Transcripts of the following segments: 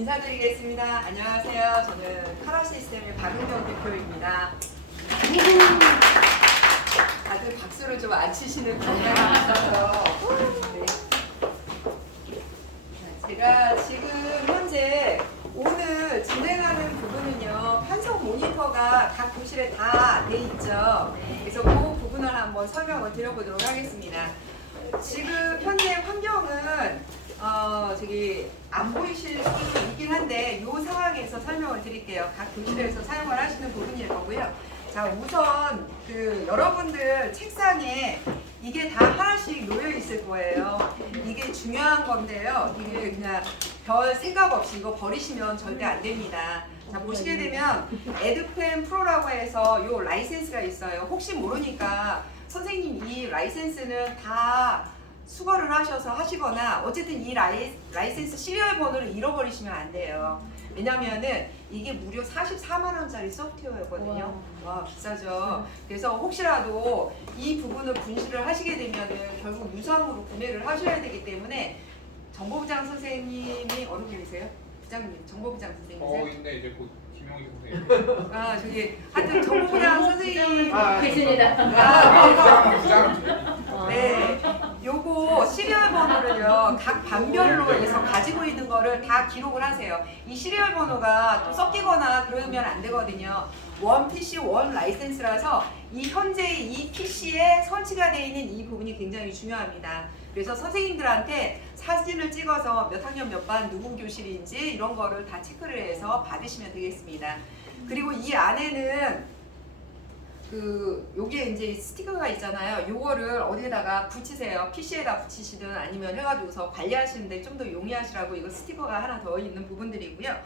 인사드리겠습니다. 안녕하세요. 저는 카라시스템의 박은경 대표입니다. 다들 박수를 좀 안 치시는 경향이 있어서 네. 제가 지금 현재 오늘 진행하는 부분은요, 판석 모니터가 각 교실에 다 돼 있죠. 그래서 그 부분을 한번 설명을 드려보도록 하겠습니다. 지금 현재 환경은 저기 안 보이실 수도 있긴 한데 이 상황에서 설명을 드릴게요. 각 교실에서 사용을 하시는 부분일 거고요. 자, 우선 여러분들 책상에 이게 다 하나씩 놓여 있을 거예요. 이게 중요한 건데요. 이게 그냥 별 생각 없이 이거 버리시면 절대 안 됩니다. 자, 보시게 되면 에듀펜 프로라고 해서 요 라이센스가 있어요. 혹시 모르니까 선생님 이 라이센스는 다 수거를 하셔서 하시거나 어쨌든 이 라이센스 시리얼 번호를 잃어버리시면 안 돼요. 왜냐면은 이게 무려 44만 원짜리 소프트웨어거든요. 와, 비싸죠. 그래서 혹시라도 이 부분을 분실을 하시게 되면은 결국 유상으로 구매를 하셔야 되기 때문에 정보부장 선생님이 어느 분이세요? 부장님, 정보부장 선생님이세요? 있네. 이제 곧 김용희 선생님. 아, 저기 하여튼 정보부장 선생님 계십니다. 부장. 네, 요거 시리얼 번호를요 각 반별로 해서 가지고 있는 거를 다 기록을 하세요. 이 시리얼 번호가 또 섞이거나 그러면 안 되거든요. 원 PC 원 라이센스라서 이 현재 이 PC에 설치가 되어 있는 이 부분이 굉장히 중요합니다. 그래서 선생님들한테 사진을 찍어서 몇 학년 몇 반 누구 교실인지 이런 거를 다 체크를 해서 받으시면 되겠습니다. 그리고 이 안에는 요게 이제 스티커가 있잖아요. 요거를 어디에다가 붙이세요. PC에다 붙이시든 아니면 해가지고서 관리하시는데 좀 더 용이하시라고 이거 스티커가 하나 더 있는 부분들이고요.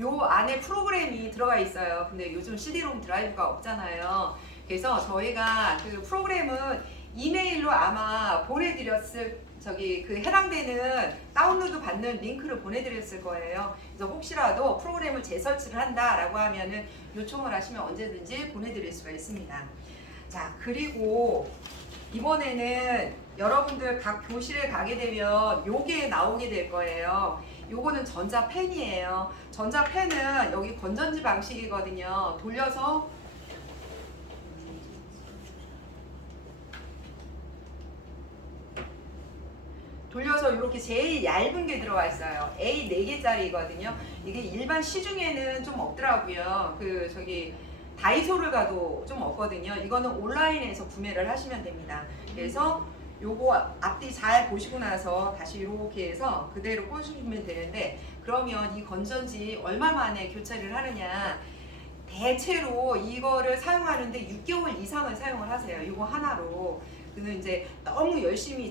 요 안에 프로그램이 들어가 있어요. 근데 요즘 CD-롬 드라이브가 없잖아요. 그래서 저희가 그 프로그램은 이메일로 아마 보내드렸을 해당되는 다운로드 받는 링크를 보내드렸을 거예요. 그래서 혹시라도 프로그램을 재설치를 한다라고 하면은 요청을 하시면 언제든지 보내드릴 수가 있습니다. 자, 그리고 이번에는 여러분들 각 교실에 가게 되면 요게 나오게 될 거예요. 요거는 전자펜이에요. 전자펜은 여기 건전지 방식이거든요. 돌려서 이렇게 제일 얇은 게 들어가 있어요. A 4개짜리거든요. 이게 일반 시중에는 좀 없더라고요. 다이소를 가도 좀 없거든요. 이거는 온라인에서 구매를 하시면 됩니다. 그래서 요거 앞뒤 잘 보시고 나서 다시 이렇게 해서 그대로 꽂으시면 되는데, 그러면 이 건전지 얼마 만에 교체를 하느냐, 대체로 이거를 사용하는데 6개월 이상을 사용을 하세요. 이거 하나로. 그는 이제 너무 열심히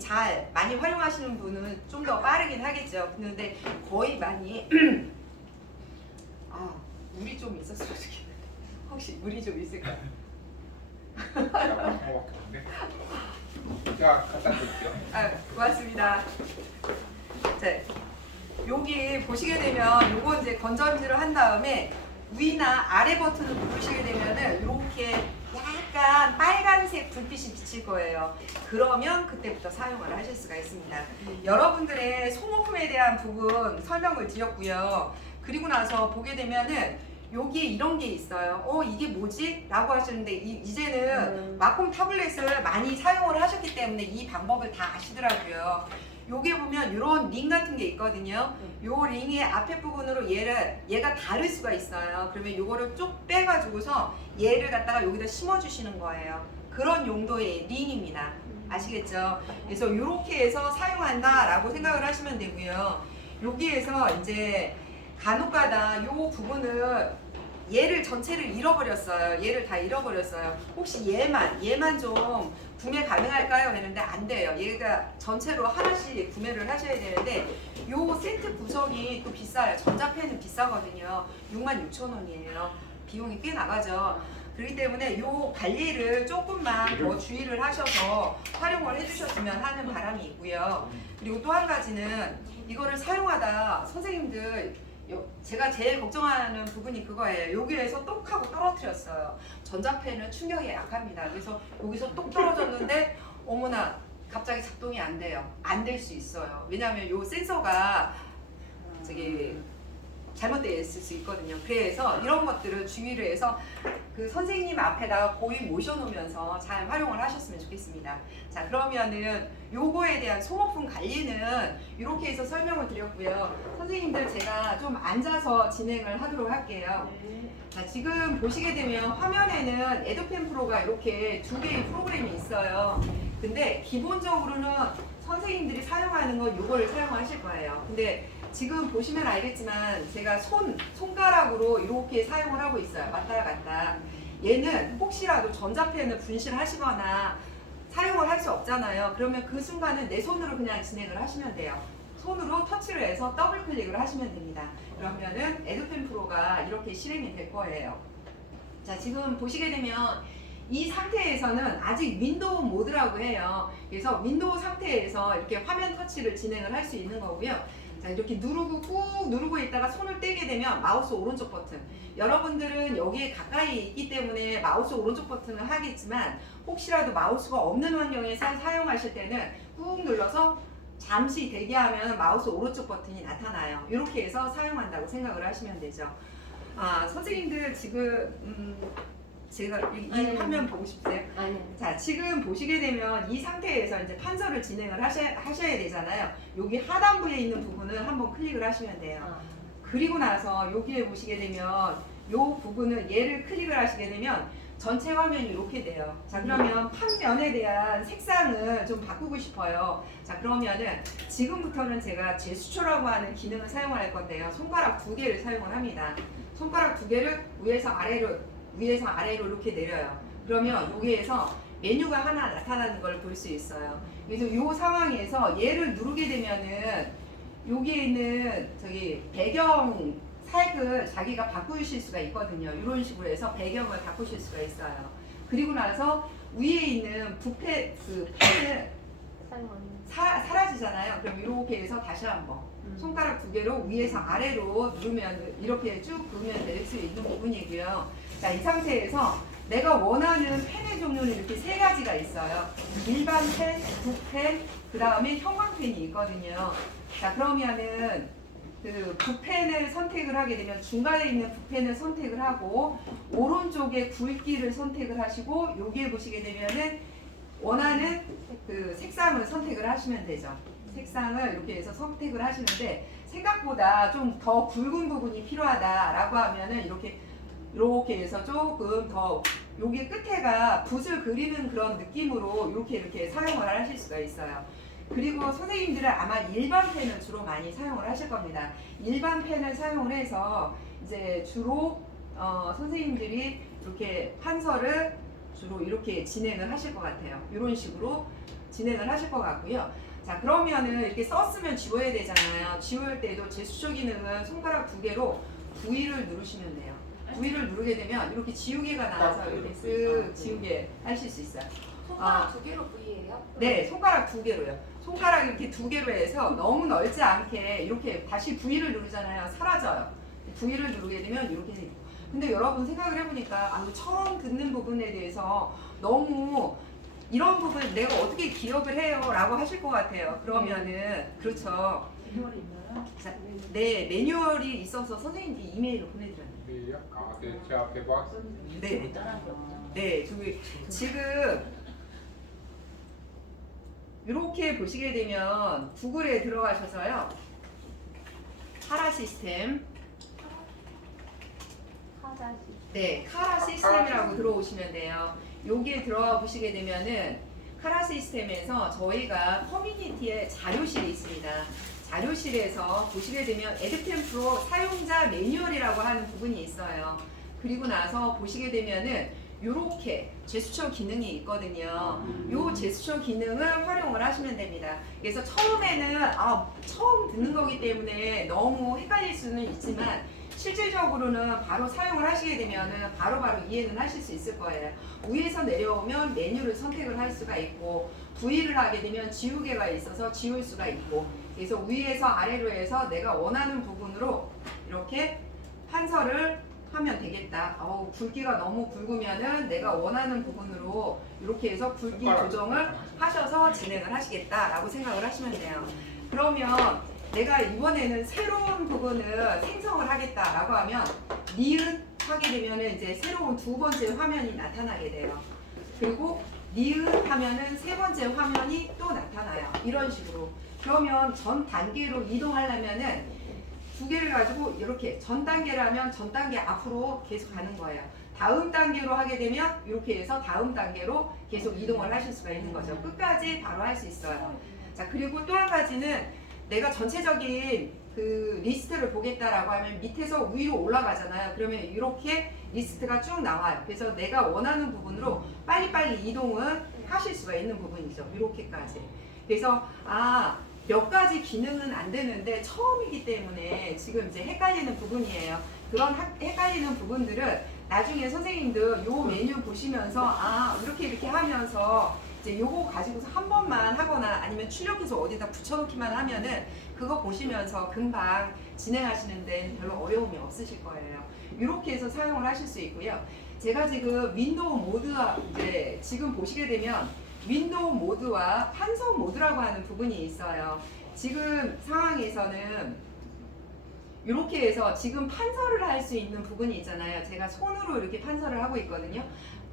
많이 활용하시는 분은 좀 더 빠르긴 하겠죠. 근데 거의 많이 물이 좀 있었으면 좋겠는데 혹시 물이 좀 있을까요? 자, 갖다 드릴게요. 고맙습니다. 자, 여기 보시게 되면 요거 이제 건전지를 한 다음에 위나 아래 버튼을 누르시게 되면은 이렇게 약간 빨간색 불빛이 비칠 거예요. 그러면 그때부터 사용을 하실 수가 있습니다. 여러분들의 소모품에 대한 부분 설명을 드렸고요. 그리고 나서 보게 되면은 여기에 이런 게 있어요. 이게 뭐지? 라고 하시는데 이제는 마콤 타블렛을 많이 사용을 하셨기 때문에 이 방법을 다 아시더라고요. 요게 보면 이런 링 같은 게 있거든요. 요 링의 앞에 부분으로 얘가 다를 수가 있어요. 그러면 요거를 쭉 빼가지고서 얘를 갖다가 여기다 심어주시는 거예요. 그런 용도의 링입니다. 아시겠죠? 그래서 요렇게 해서 사용한다라고 생각을 하시면 되고요. 여기에서 이제 간혹가다 요 부분을 얘를 전체를 잃어버렸어요. 얘를 다 잃어버렸어요. 혹시 얘만 좀 구매 가능할까요? 했는데 안 돼요. 얘가 전체로 하나씩 구매를 하셔야 되는데 요 세트 구성이 또 비싸요. 전자펜은 비싸거든요. 66,000원이에요. 비용이 꽤 나가죠. 그렇기 때문에 요 관리를 조금만 더 주의를 하셔서 활용을 해주셨으면 하는 바람이 있고요. 그리고 또 한 가지는 이거를 사용하다 선생님들 제가 제일 걱정하는 부분이 그거예요. 여기에서 똑 하고 떨어뜨렸어요. 전자펜은 충격이 약합니다. 그래서 여기서 똑 떨어졌는데 어머나 갑자기 작동이 안 돼요. 안 될 수 있어요. 왜냐하면 요 센서가 잘못되어 있을 수 있거든요. 그래서 이런 것들은 주의를 해서 그 선생님 앞에다가 고인 모셔놓으면서 잘 활용을 하셨으면 좋겠습니다. 자, 그러면은 요거에 대한 소모품 관리는 이렇게 해서 설명을 드렸고요. 선생님들 제가 좀 앉아서 진행을 하도록 할게요. 자, 지금 보시게 되면 화면에는 에듀펜 프로가 이렇게 두 개의 프로그램이 있어요. 근데 기본적으로는 선생님들이 사용하는 건 요거를 사용하실 거예요. 근데 지금 보시면 알겠지만 제가 손가락으로 이렇게 사용을 하고 있어요. 왔다 갔다. 얘는 혹시라도 전자펜을 분실하시거나 사용을 할 수 없잖아요. 그러면 그 순간은 내 손으로 그냥 진행을 하시면 돼요. 손으로 터치를 해서 더블 클릭을 하시면 됩니다. 그러면은 에듀펜 프로가 이렇게 실행이 될 거예요. 자, 지금 보시게 되면 이 상태에서는 아직 윈도우 모드라고 해요. 그래서 윈도우 상태에서 이렇게 화면 터치를 진행을 할 수 있는 거고요. 자, 이렇게 누르고 꾹 누르고 있다가 손을 떼게 되면 마우스 오른쪽 버튼. 여러분들은 여기에 가까이 있기 때문에 마우스 오른쪽 버튼을 하겠지만 혹시라도 마우스가 없는 환경에서 사용하실 때는 꾹 눌러서 잠시 대기하면 마우스 오른쪽 버튼이 나타나요. 이렇게 해서 사용한다고 생각을 하시면 되죠. 아, 선생님들 지금 제가 이 화면 보고 싶으세요? 아니요. 자, 지금 보시게 되면 이 상태에서 이제 판서를 진행을 하셔야 되잖아요. 여기 하단부에 있는 부분을 한번 클릭을 하시면 돼요. 그리고 나서 여기에 보시게 되면 이 부분을 얘를 클릭을 하시게 되면 전체 화면이 이렇게 돼요. 자, 그러면 판면에 대한 색상을 좀 바꾸고 싶어요. 자, 그러면은 지금부터는 제가 제스처라고 하는 기능을 사용할 건데요. 손가락 두 개를 사용을 합니다. 손가락 두 개를 위에서 아래로 이렇게 내려요. 그러면 여기에서 메뉴가 하나 나타나는 걸 볼 수 있어요. 그래서 이 상황에서 얘를 누르게 되면은 여기에 있는 저기 배경 색을 자기가 바꾸실 수가 있거든요. 이런 식으로 해서 배경을 바꾸실 수가 있어요. 그리고 나서 위에 있는 붓펜 그 펜은 사라지잖아요. 그럼 이렇게 해서 다시 한번 손가락 두 개로 위에서 아래로 누르면 이렇게 쭉 그으면 될 수 있는 부분이고요. 자, 이 상태에서 내가 원하는 펜의 종류는 이렇게 세 가지가 있어요. 일반 펜, 붓펜, 그 다음에 형광펜이 있거든요. 자, 그러면은 그 붓펜을 선택을 하게 되면 중간에 있는 붓펜을 선택을 하고 오른쪽에 굵기를 선택을 하시고 여기에 보시게 되면은 원하는 그 색상을 선택을 하시면 되죠. 색상을 이렇게 해서 선택을 하시는데 생각보다 좀 더 굵은 부분이 필요하다라고 하면은 이렇게 해서 조금 더 여기 끝에가 붓을 그리는 그런 느낌으로 이렇게 사용을 하실 수가 있어요. 그리고 선생님들은 아마 일반 펜을 주로 많이 사용을 하실 겁니다. 일반 펜을 사용을 해서 이제 주로 선생님들이 이렇게 판서를 주로 이렇게 진행을 하실 것 같아요. 이런 식으로 진행을 하실 것 같고요. 자, 그러면은 이렇게 썼으면 지워야 되잖아요. 지울 때도 제스처 기능은 손가락 두 개로 V를 누르시면 돼요. V를 누르게 되면 이렇게 지우개가 나와서 이렇게 쓱 지우개 하실 수 있어요. 손가락 두 개로 V예요? 네, 손가락 두 개로요. 손가락 이렇게 두 개로 해서 너무 넓지 않게 이렇게 다시 V를 누르잖아요. 사라져요. V를 누르게 되면 이렇게 돼요. 근데 여러분 생각을 해보니까 처음 듣는 부분에 대해서 너무 이런 부분 내가 어떻게 기억을 해요? 라고 하실 것 같아요. 그러면은 그렇죠. 매뉴얼이 있나요? 자, 네, 매뉴얼이 있어서 선생님께 이메일로 보내드렸는데. 네, 제 앞에 봐. 네, 네, 저기 지금 이렇게 보시게 되면 구글에 들어가셔서요. 카라 시스템, 네, 카라 시스템이라고 들어오시면 돼요. 여기에 들어가 보시게 되면은 카라 시스템에서 저희가 커뮤니티에 자료실이 있습니다. 자료실에서 보시게 되면 에듀펜 프로 사용자 매뉴얼이라고 하는 부분이 있어요. 그리고 나서 보시게 되면은 요렇게 제스처 기능이 있거든요. 요 제스처 기능을 활용을 하시면 됩니다. 그래서 처음에는 처음 듣는 거기 때문에 너무 헷갈릴 수는 있지만 실질적으로는 바로 사용을 하시게 되면은 바로바로 이해는 하실 수 있을 거예요. 위에서 내려오면 메뉴를 선택을 할 수가 있고 V를 하게 되면 지우개가 있어서 지울 수가 있고 그래서 위에서 아래로 해서 내가 원하는 부분으로 이렇게 판서를 하면 되겠다. 굵기가 너무 굵으면은 내가 원하는 부분으로 이렇게 해서 굵기 조정을 하셔서 진행을 하시겠다라고 생각을 하시면 돼요. 그러면 내가 이번에는 새로운 부분을 생성을 하겠다라고 하면 니은 하게 되면은 이제 새로운 두 번째 화면이 나타나게 돼요. 그리고 니은 하면은 세 번째 화면이 또 나타나요. 이런 식으로. 그러면 전 단계로 이동하려면은 두 개를 가지고 이렇게 전 단계라면 전 단계 앞으로 계속 가는 거예요. 다음 단계로 하게 되면 이렇게 해서 다음 단계로 계속 이동을 하실 수가 있는 거죠. 끝까지 바로 할 수 있어요. 자, 그리고 또 한 가지는 내가 전체적인 그 리스트를 보겠다라고 하면 밑에서 위로 올라가잖아요. 그러면 이렇게 리스트가 쭉 나와요. 그래서 내가 원하는 부분으로 빨리빨리 이동을 하실 수가 있는 부분이죠. 이렇게까지. 그래서 몇 가지 기능은 안 되는데 처음이기 때문에 지금 이제 헷갈리는 부분이에요. 그런 헷갈리는 부분들은 나중에 선생님들 요 메뉴 보시면서 이렇게 하면서 이제 요거 가지고서 한 번만 하거나 아니면 출력해서 어디다 붙여놓기만 하면은 그거 보시면서 금방 진행하시는 데는 별로 어려움이 없으실 거예요. 이렇게 해서 사용을 하실 수 있고요. 제가 지금 윈도우 모드와 이제 지금 보시게 되면 윈도우 모드와 판서 모드라고 하는 부분이 있어요. 지금 상황에서는 이렇게 해서 지금 판서를 할 수 있는 부분이 있잖아요. 제가 손으로 이렇게 판서를 하고 있거든요.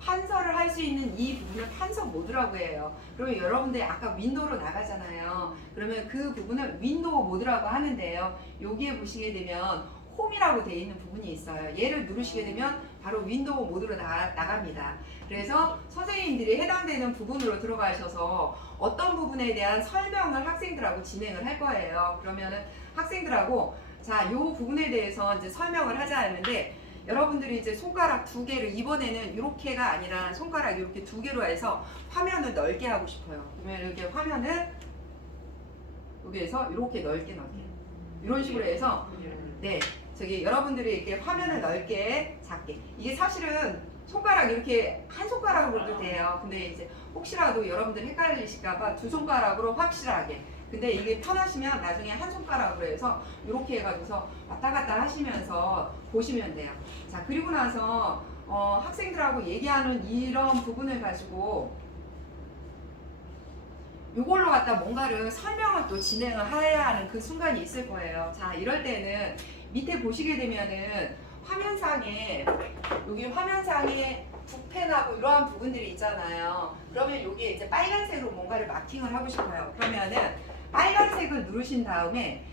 판서를 할 수 있는 이 부분을 판서 모드라고 해요. 그러면 여러분들 아까 윈도우로 나가잖아요. 그러면 그 부분을 윈도우 모드라고 하는데요. 여기에 보시게 되면 홈이라고 되어 있는 부분이 있어요. 얘를 누르시게 되면 바로 윈도우 모드로 나갑니다. 그래서 선생님들이 해당되는 부분으로 들어가셔서 어떤 부분에 대한 설명을 학생들하고 진행을 할 거예요. 그러면은 학생들하고 자, 요 부분에 대해서 이제 설명을 하자 하는데 여러분들이 이제 손가락 두 개를 이번에는 이렇게가 아니라 손가락 이렇게 두 개로 해서 화면을 넓게 하고 싶어요. 그러면 이렇게 화면을 여기에서 이렇게 넓게 이런 식으로 해서 저기 여러분들이 이렇게 화면을 넓게 작게 이게 사실은 손가락 이렇게 한 손가락으로도 돼요. 근데 이제 혹시라도 여러분들 헷갈리실까봐 두 손가락으로 확실하게. 근데 이게 편하시면 나중에 한 손가락으로 해서 이렇게 해가지고서 왔다 갔다 하시면서 보시면 돼요. 자, 그리고 나서 학생들하고 얘기하는 이런 부분을 가지고 이걸로 갖다 뭔가를 설명을 또 진행을 해야 하는 그 순간이 있을 거예요. 자, 이럴 때는 밑에 보시게 되면은 화면상에 여기 화면상에 붓펜하고 이러한 부분들이 있잖아요. 그러면 여기에 이제 빨간색으로 뭔가를 마킹을 하고 싶어요. 그러면은 빨간색을 누르신 다음에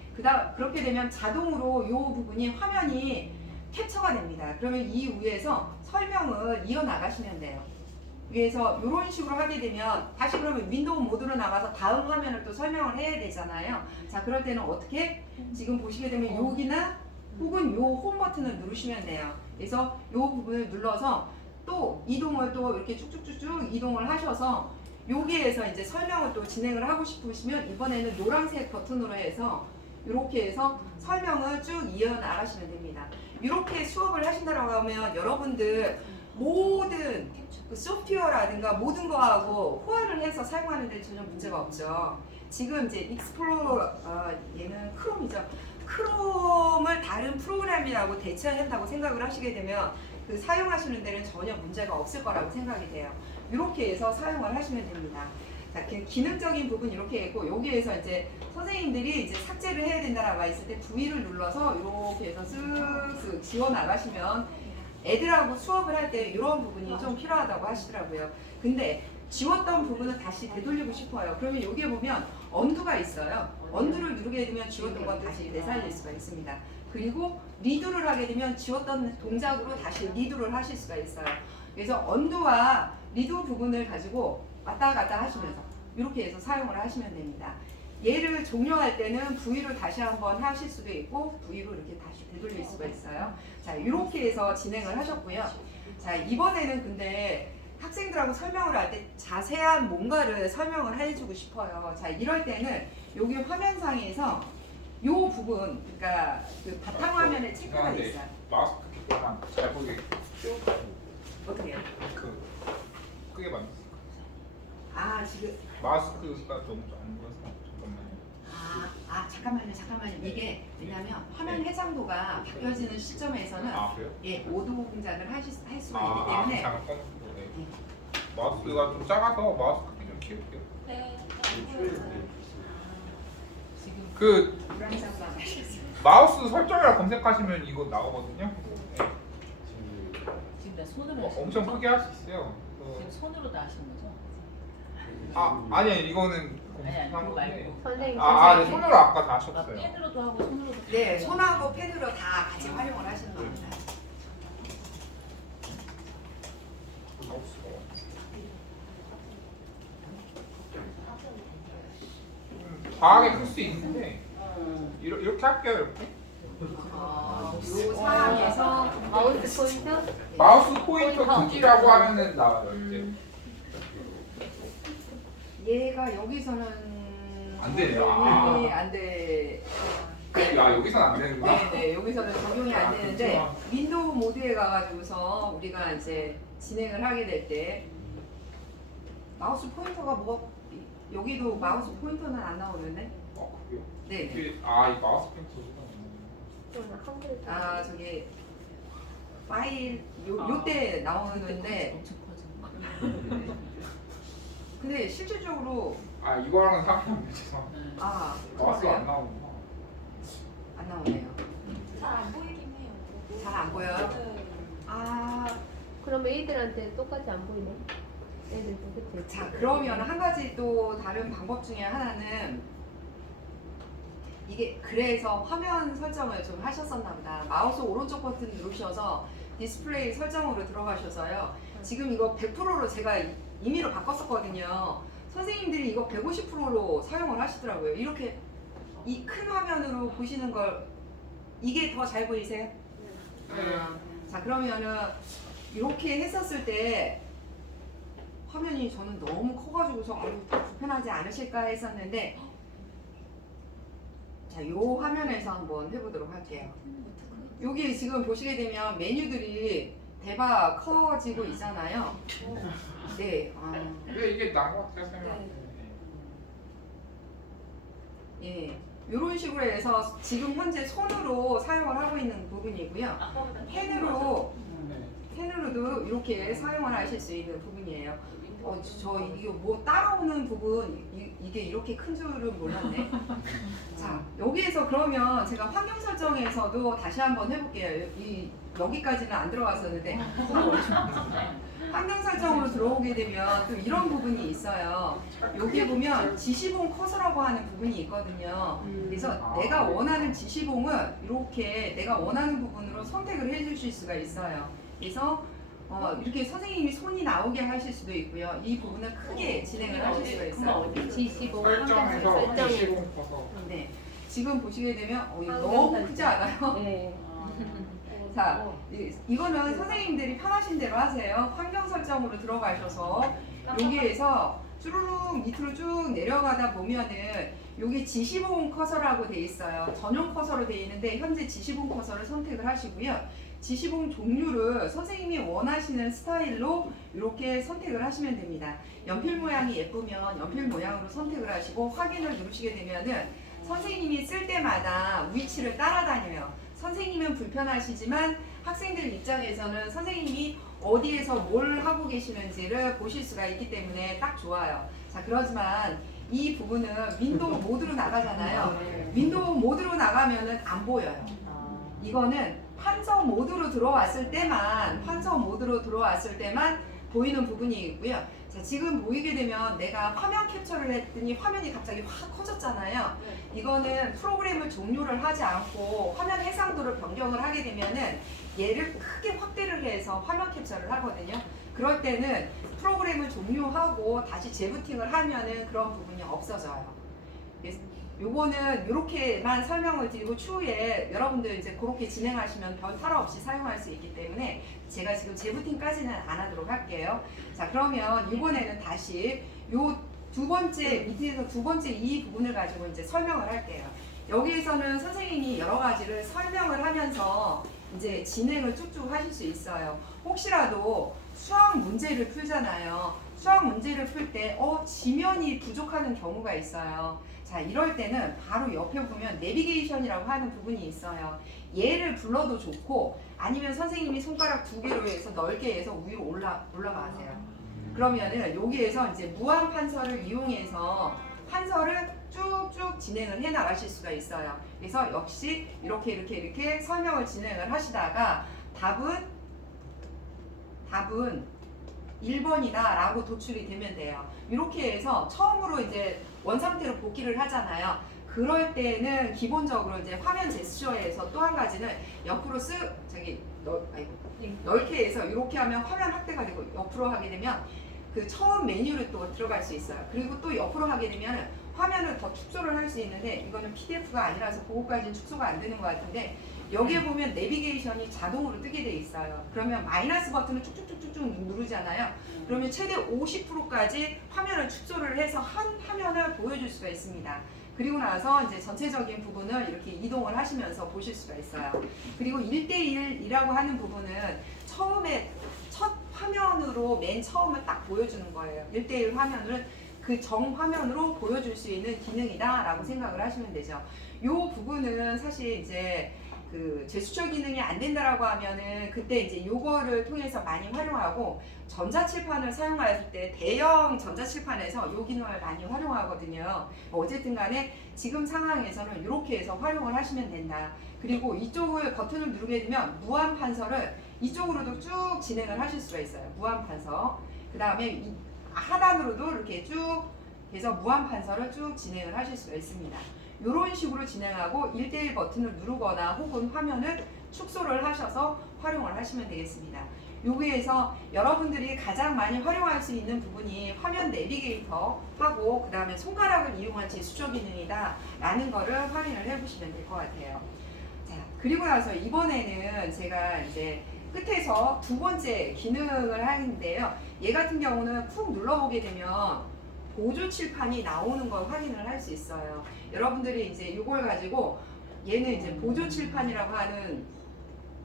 그렇게 되면 자동으로 이 부분이 화면이 캡처가 됩니다. 그러면 이 위에서 설명을 이어나가시면 돼요. 위에서 이런 식으로 하게 되면 다시 그러면 윈도우 모드로 나가서 다음 화면을 또 설명을 해야 되잖아요. 자, 그럴 때는 어떻게? 지금 보시게 되면 여기나 혹은 요 홈 버튼을 누르시면 돼요. 그래서 요 부분을 눌러서 또 이동을 또 이렇게 쭉쭉쭉쭉 이동을 하셔서 여기에서 이제 설명을 또 진행을 하고 싶으시면 이번에는 노란색 버튼으로 해서 이렇게 해서 설명을 쭉 이어나가시면 됩니다. 이렇게 수업을 하신다고 하면 여러분들 모든 그 소프트웨어라든가 모든 거하고 호환을 해서 사용하는 데 전혀 문제가 없죠. 지금 이제 익스플로러 얘는 크롬이죠. 크롬을 다른 프로그램이라고 대체한다고 생각을 하시게 되면 그 사용하시는 데는 전혀 문제가 없을 거라고 생각이 돼요. 이렇게 해서 사용을 하시면 됩니다. 자, 기능적인 부분 이렇게 있고 여기에서 이제 선생님들이 이제 삭제를 해야 된다라고 했을 때 V를 눌러서 이렇게 해서 쓱쓱 지워 나가시면 애들하고 수업을 할 때 이런 부분이 좀 필요하다고 하시더라고요. 근데 지웠던 부분을 다시 되돌리고 싶어요. 그러면 여기에 보면 언두가 있어요. 언두를 누르게 되면 지웠던 건 다시 되살릴 수가 있습니다. 그리고 리두를 하게 되면 지웠던 동작으로 다시 리두를 하실 수가 있어요. 그래서 언두와 리두 부분을 가지고 왔다 갔다 하시면서 이렇게 해서 사용을 하시면 됩니다. 얘를 종료할 때는 V로 다시 한번 하실 수도 있고 V로 이렇게 다시 되돌릴 수가 있어요. 자, 이렇게 해서 진행을 하셨고요. 자, 이번에는 근데 학생들하고 설명을 할 때 자세한 뭔가를 설명을 해주고 싶어요. 자, 이럴 때는 여기 화면상에서 이 부분, 그러니까 그 바탕화면에 체크가 돼 있어요. 마스크 끼고만 잘 보이게 어떻게 해요? 그 크게 만들었어. 지금 마스크가 너무 안 보여서 잠깐만요. 잠깐만요. 이게 왜냐면 화면 해상도가 바뀌어지는 시점에서는 그래요? 예, 5도 공작을 할 수가 있기 때문에 잠깐. 네. 마스크가 좀 작아서 마스크 좀 키울게요. 네. 지금 그 불안정감 하셨어요. 마우스 설정이라 검색하시면 이거 나오거든요. 네. 지금 나 손으로 뭐 하시는 엄청 거죠? 크게 할 수 있어요. 지금 손으로 다 하시는 거죠? 아니 이거는 아니 그거 건데. 말고 선생님 네, 손으로 아까 다 아, 하셨어요. 펜으로도 하고 손으로도 네, 손하고 펜으로 다 같이 활용을 하시는 겁니다. 과하게 클 수 있는데 이렇게 할게요. 이렇게 요 상황에서 마우스 포인트 마우스 포인터 크기라고 하면은 나와요. 이제 얘가 여기서는 안 되네요. 적용이 안 돼. 여기서는 안 되는구나. 네, 여기서는 적용이 안 되는데 윈도우 모드에 가가지고서 우리가 이제 진행을 하게 될 때 마우스 포인터가 뭐가 여기도 마우스 포인터는 안 나오는데? 그래요? 네. 이 마우스 포인터가 저는 한글 저기 파일 요때 나오는데 엄청 커져. 근데 실질적으로 이거랑은 상관이 없네. 죄송합니다. 네. 마우스가 안 그러세요? 나오구나. 안 나오네요. 잘 안 보이긴 해요. 잘 안 보여요? 네. 그러면 애들한테 똑같이 안 보이네. 애들도 그치? 자, 그러면 한 가지 또 다른 방법 중에 하나는 이게 그래서 화면 설정을 좀 하셨었나 보다. 마우스 오른쪽 버튼 누르셔서 디스플레이 설정으로 들어가셔서요. 지금 이거 100%로 제가 임의로 바꿨었거든요. 선생님들이 이거 150%로 사용을 하시더라고요. 이렇게 이 큰 화면으로 보시는 걸 이게 더 잘 보이세요? 자, 그러면은 이렇게 했었을 때 화면이 저는 너무 커가지고서 불편하지 않으실까 했었는데 자, 요 화면에서 한번 해보도록 할게요. 여기 지금 보시게 되면 메뉴들이 대박 커지고 있잖아요. 네. 근데 이게 나은 것 같아요. 생각하면. 예. 이런 식으로 해서 지금 현재 손으로 사용을 하고 있는 부분이고요. 펜으로도 이렇게 사용을 하실 수 있는 부분이에요. 저 이거 뭐 따라오는 부분 이게 이렇게 큰 줄은 몰랐네. 자, 여기에서 그러면 제가 환경 설정에서도 다시 한번 해볼게요. 여기까지는 안 들어갔었는데 환경 설정으로 들어오게 되면 또 이런 부분이 있어요. 여기 보면 지시봉 커서라고 하는 부분이 있거든요. 그래서 내가 원하는 지시봉을 이렇게 내가 원하는 부분으로 선택을 해주실 수가 있어요. 그래서 이렇게 선생님이 손이 나오게 하실 수도 있고요. 이 부분을 크게 진행을 하실 수가 있어요. G15 설정해서 설정해. G10 커서 네, 지금 보시게 되면 이거 너무 크지 않아요? 네. 자, 이거는 선생님들이 편하신 대로 하세요. 환경 설정으로 들어가셔서 여기에서 쭈루룩 밑으로 쭉 내려가다 보면은 여기 지시봉 커서라고 돼 있어요. 전용 커서로 돼 있는데 현재 지시봉 커서를 선택을 하시고요. 지시봉 종류를 선생님이 원하시는 스타일로 이렇게 선택을 하시면 됩니다. 연필 모양이 예쁘면 연필 모양으로 선택을 하시고 확인을 누르시게 되면은 선생님이 쓸 때마다 위치를 따라다녀요. 선생님은 불편하시지만 학생들 입장에서는 선생님이 어디에서 뭘 하고 계시는지를 보실 수가 있기 때문에 딱 좋아요. 자, 그렇지만 이 부분은 윈도우 모드로 나가잖아요. 윈도우 모드로 나가면은 안 보여요. 이거는 판서 모드로 들어왔을 때만 보이는 부분이 있고요. 자, 지금 보이게 되면 내가 화면 캡처를 했더니 화면이 갑자기 확 커졌잖아요. 이거는 프로그램을 종료를 하지 않고 화면 해상도를 변경을 하게 되면은 얘를 크게 확대를 해서 화면 캡처를 하거든요. 그럴 때는 프로그램을 종료하고 다시 재부팅을 하면은 그런 부분이 없어져요. 그래서 요거는 이렇게만 설명을 드리고 추후에 여러분들 이제 그렇게 진행하시면 별 타라 없이 사용할 수 있기 때문에 제가 지금 재부팅까지는 안 하도록 할게요. 자, 그러면 이번에는 다시 요 두 번째 밑에서 두 번째 이 부분을 가지고 이제 설명을 할게요. 여기에서는 선생님이 여러 가지를 설명을 하면서 이제 진행을 쭉쭉 하실 수 있어요. 혹시라도 수학 문제를 풀잖아요. 수학 문제를 풀 때 지면이 부족하는 경우가 있어요. 자, 이럴 때는 바로 옆에 보면 내비게이션이라고 하는 부분이 있어요. 얘를 불러도 좋고 아니면 선생님이 손가락 두 개로 해서 넓게 해서 위로 올라가세요. 그러면은 여기에서 이제 무한 판서를 이용해서 판서를 쭉쭉 진행을 해 나가실 수가 있어요. 그래서 역시 이렇게 설명을 진행을 하시다가 답은 1번이다 라고 도출이 되면 돼요. 이렇게 해서 처음으로 이제 원상태로 복귀를 하잖아요. 그럴 때는 기본적으로 이제 화면 제스처에서 또 한 가지는 옆으로 넓게 해서 이렇게 하면 화면 확대가 되고, 옆으로 하게 되면 그 처음 메뉴를 또 들어갈 수 있어요. 그리고 또 옆으로 하게 되면 화면을 더 축소를 할 수 있는데, 이거는 PDF가 아니라서 그거까지는 축소가 안 되는 것 같은데, 여기에 보면 내비게이션이 자동으로 뜨게 돼 있어요. 그러면 마이너스 버튼을 쭉쭉쭉쭉 누르잖아요. 그러면 최대 50%까지 화면을 축소를 해서 한 화면을 보여줄 수가 있습니다. 그리고 나서 이제 전체적인 부분을 이렇게 이동을 하시면서 보실 수가 있어요. 그리고 1대1이라고 하는 부분은 처음에 첫 화면으로 맨 처음을 딱 보여주는 거예요. 1대1 화면을 그 정화면으로 보여줄 수 있는 기능이다라고 생각을 하시면 되죠. 이 부분은 사실 이제 그 제스처 기능이 안 된다라고 하면은 그때 이제 요거를 통해서 많이 활용하고, 전자칠판을 사용할 때 대형 전자칠판에서 요 기능을 많이 활용하거든요. 어쨌든 간에 지금 상황에서는 이렇게 해서 활용을 하시면 된다. 그리고 이쪽을 버튼을 누르게 되면 무한 판서를 이쪽으로도 쭉 진행을 하실 수가 있어요. 무한 판서. 그 다음에 하단으로도 이렇게 쭉 해서 무한 판서를 쭉 진행을 하실 수가 있습니다. 이런 식으로 진행하고 1대1 버튼을 누르거나 혹은 화면을 축소를 하셔서 활용을 하시면 되겠습니다. 여기에서 여러분들이 가장 많이 활용할 수 있는 부분이 화면 내비게이터 하고 그 다음에 손가락을 이용한 제스처 기능이다 라는 거를 확인을 해보시면 될 것 같아요. 자, 그리고 나서 이번에는 제가 이제 끝에서 두 번째 기능을 하는데요. 얘 같은 경우는 푹 눌러보게 되면 보조 칠판이 나오는 걸 확인을 할 수 있어요. 여러분들이 이제 이걸 가지고, 얘는 이제 보조 칠판이라고 하는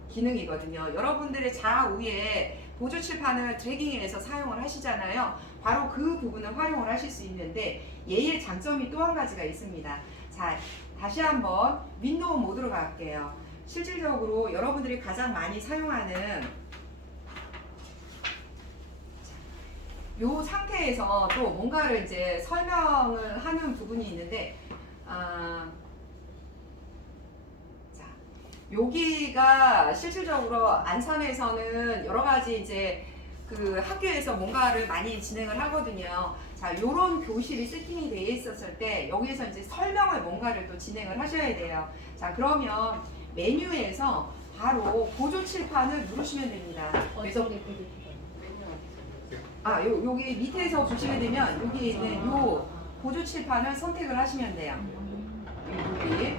기능이거든요. 여러분들의 좌우에 보조 칠판을 드래깅해서 사용을 하시잖아요. 바로 그 부분을 활용을 하실 수 있는데, 얘의 장점이 또 한 가지가 있습니다. 자, 다시 한번 윈도우 모드로 갈게요. 실질적으로 여러분들이 가장 많이 사용하는 요 상태에서 또 뭔가를 이제 설명을 하는 부분이 있는데, 자, 여기가 실질적으로 안산에서는 여러 가지 이제 그 학교에서 뭔가를 많이 진행을 하거든요. 자, 요런 교실이 세팅이 되어 있었을 때 여기서 이제 설명을 뭔가를 또 진행을 하셔야 돼요. 자, 그러면 메뉴에서 바로 보조 칠판을 누르시면 됩니다. 그래서 여기 밑에서 보시게 되면 여기 있는 요 보조 칠판을 선택을 하시면 돼요. 여기.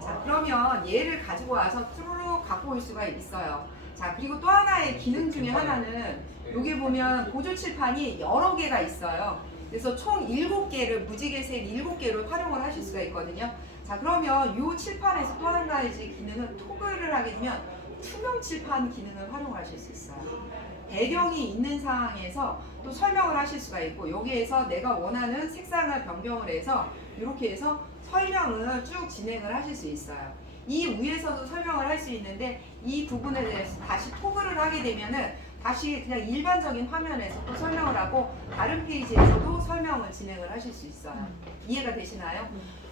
자, 그러면 얘를 가지고 와서 쭈루룩 갖고 올 수가 있어요. 자, 그리고 또 하나의 기능 중에 하나는 여기 보면 보조 칠판이 여러 개가 있어요. 그래서 총 7개를 무지개색 7개를 활용을 하실 수가 있거든요. 자, 그러면 요 칠판에서 또 한 가지 기능은 토글을 하게 되면 투명 칠판 기능을 활용하실 수 있어요. 배경이 있는 상황에서 또 설명을 하실 수가 있고, 여기에서 내가 원하는 색상을 변경을 해서 이렇게 해서 설명을 쭉 진행을 하실 수 있어요. 이 위에서도 설명을 할 수 있는데, 이 부분에 대해서 다시 토글을 하게 되면은 다시 그냥 일반적인 화면에서 또 설명을 하고 다른 페이지에서도 설명을 진행을 하실 수 있어요. 이해가 되시나요?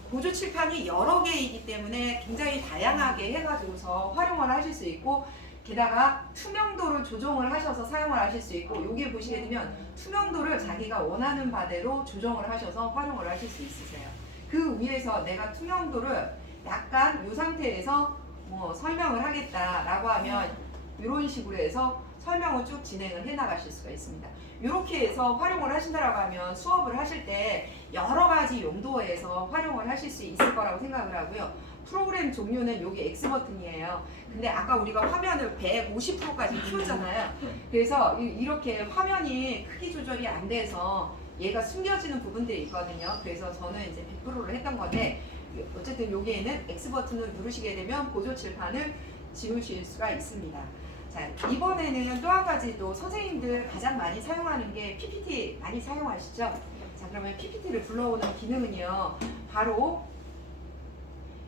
보조 칠판이 여러 개이기 때문에 굉장히 다양하게 해가지고서 활용을 하실 수 있고, 게다가 투명도를 조정을 하셔서 사용을 하실 수 있고, 여기 보시게 되면 투명도를 자기가 원하는 바대로 조정을 하셔서 활용을 하실 수 있으세요. 그 위에서 내가 투명도를 약간 이 상태에서 뭐 설명을 하겠다라고 하면 이런 식으로 해서 설명을 쭉 진행을 해 나가실 수가 있습니다. 이렇게 해서 활용을 하신다라고 하면 수업을 하실 때 여러 가지 용도에서 활용을 하실 수 있을 거라고 생각을 하고요. 프로그램 종류는 여기 X 버튼이에요. 근데 아까 우리가 화면을 150%까지 키우잖아요. 그래서 이렇게 화면이 크기 조절이 안 돼서 얘가 숨겨지는 부분들이 있거든요. 그래서 저는 이제 100%를 했던 건데, 어쨌든 여기에는 X 버튼을 누르시게 되면 보조 칠판을 지우실 수가 있습니다. 자, 이번에는 또 한 가지 또 선생님들 가장 많이 사용하는 게 PPT 많이 사용하시죠? 자, 그러면 PPT를 불러오는 기능은요, 바로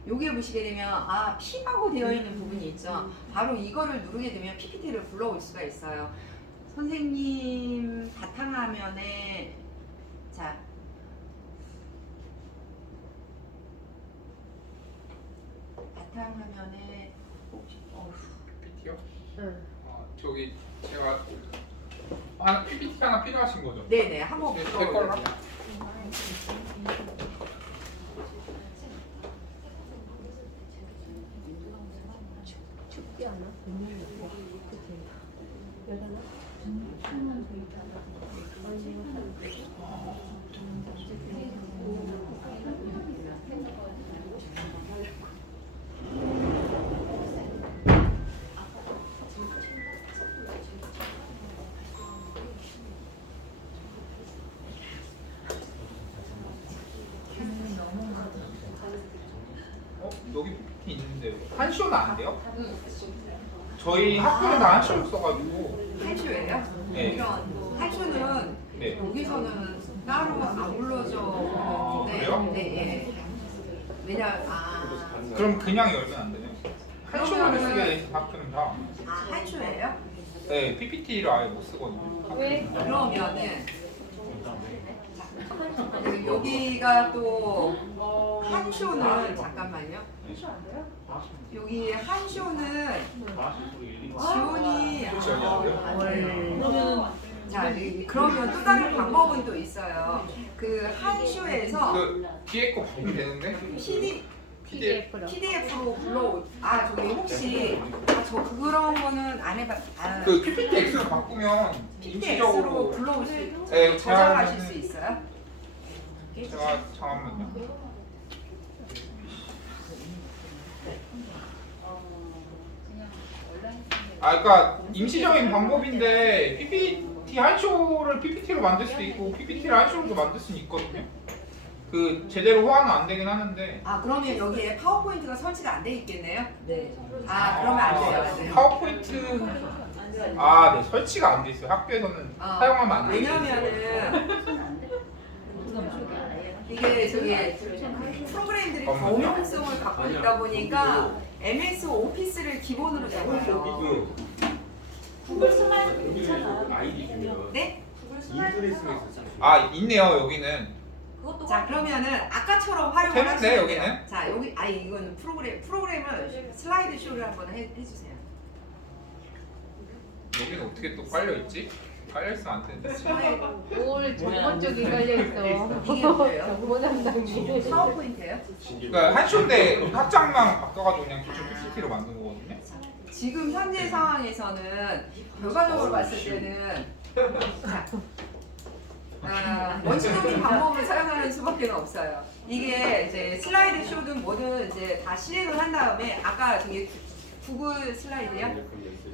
여기에 보시게 되면 P라고 되어 있는 부분이 있죠. 바로 이거를 누르게 되면 PPT를 불러올 수가 있어요. 선생님 바탕화면에, 자, 바탕화면에 혹시 PPT요? 응. 저기 제가 PPT 하나 필요하신 거죠? 네네 한번 네, 불러볼게요. 될 거라고. 춥지 않아? 그치? 여자나? 여기 PPT 있는데 한쇼는 안 돼요? 저희 학교는 다 한쇼를 써가지고. 한쇼예요? 네. 이런 한쇼는 네. 여기서는 따로 안 불러줘. 그래요? 네, 예. 왜냐 그럼 그냥 열면 안 되네요. 한쇼를 그러면은- 쓰게 돼 있어 학교는 다. 한쇼예요? 네, PPT를 아예 못 쓰거든요. 왜? 그러면은 여기가 또 한쇼는 잠깐만요. 여기 한쇼는 지원이 그러면 자 그러면 또 다른 방법은 또 있어요. 그 한쇼에서 그 뒤에 거 발급되는데? PDF로. PDF로 불러. 저기 혹시 저 그런 거는 안 해봤. 그 PPT X로 바꾸면 PDF로 임시적으로 불러올 수 있. 네, 저장하실 수 있어요? 제가 잠깐만요. 그러니까 임시적인 방법인데 PPT 한쇼를 PPT로 만들 수도 있고 PPT를 한쇼로도 만들 수는 있거든요. 그 제대로 호환은 안 되긴 하는데. 그러면 여기에 파워포인트가 설치가 안 돼 있겠네요? 네. 그러면 안 돼요. 안 돼요. 파워포인트 네, 설치가 안 돼 있어요. 학교에서는 사용하면 안 돼요. 왜냐면은 이게 저기 프로그램들이 범용성을 갖고 있다 보니까 MS 오피스를 기본으로 잡아요. 구글 슬라이드 괜찮아요. 아이디 주면 네? 구글 슬라이드 인터넷으로 있네요 여기는. 그것도 자 그러면은 아까처럼 활용을 되는데, 하시면 돼요. 여기는? 자 여기 이건 프로그램을 슬라이드 쇼를 한번 해주세요. 여기는 어떻게 또 깔려 있지? 깔려 있으면 안 되는데. 슬라이드 올 정보 쪽이 걸려있어. 이게 뭐예요? 정보 담당이. 파워포인트예요? 그러니까 한쇼인데 합장만 바꿔가지고 그냥 기존 PPT로 만든 거거든요. 지금 현재 상황에서는 결과적으로 봤을 때는 원칙적인 방법을 사용하는 수밖에 없어요. 이게 이제 슬라이드 쇼든 뭐든 이제 다 실행을 한 다음에 아까 저기 구글 슬라이드요?